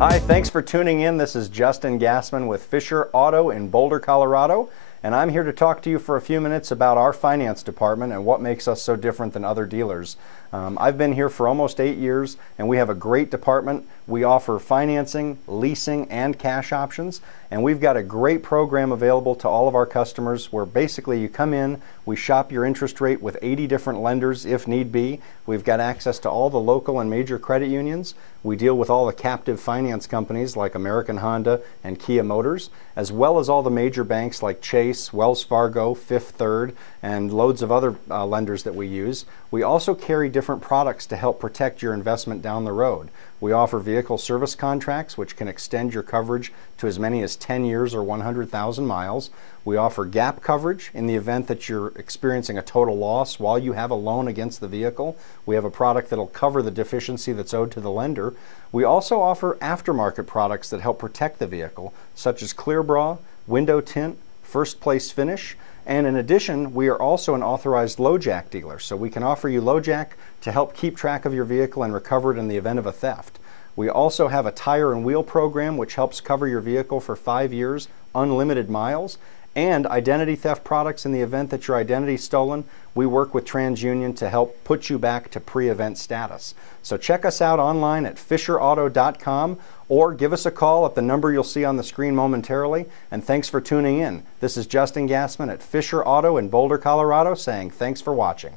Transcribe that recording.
Hi, thanks for tuning in. This is Justin Gassman with Fisher Auto in Boulder, Colorado, and I'm here to talk to you for a few minutes about our finance department and what makes us so different than other dealers. I've been here for almost 8 years, and we have a great department. We offer financing, leasing, and cash options, and we've got a great program available to all of our customers where basically you come in, we shop your interest rate with 80 different lenders if need be. We've got access to all the local and major credit unions. We deal with all the captive finance companies like American Honda and Kia Motors, as well as all the major banks like Chase, Wells Fargo, Fifth Third, and loads of other lenders that we use. We also carry different products to help protect your investment down the road. We offer vehicle service contracts, which can extend your coverage to as many as 10 years or 100,000 miles. We offer gap coverage in the event that you're experiencing a total loss while you have a loan against the vehicle. We have a product that'll cover the deficiency that's owed to the lender. We also offer aftermarket products that help protect the vehicle, such as clear bra, window tint, first place finish, and in addition, we are also an authorized LoJack dealer, so we can offer you LoJack to help keep track of your vehicle and recover it in the event of a theft. We also have a tire and wheel program which helps cover your vehicle for 5 years, unlimited miles, and identity theft products in the event that your identity is stolen. We work with TransUnion to help put you back to pre-event status. So check us out online at fisherauto.com or give us a call at the number you'll see on the screen momentarily. And thanks for tuning in. This is Justin Gassman at Fisher Auto in Boulder, Colorado saying thanks for watching.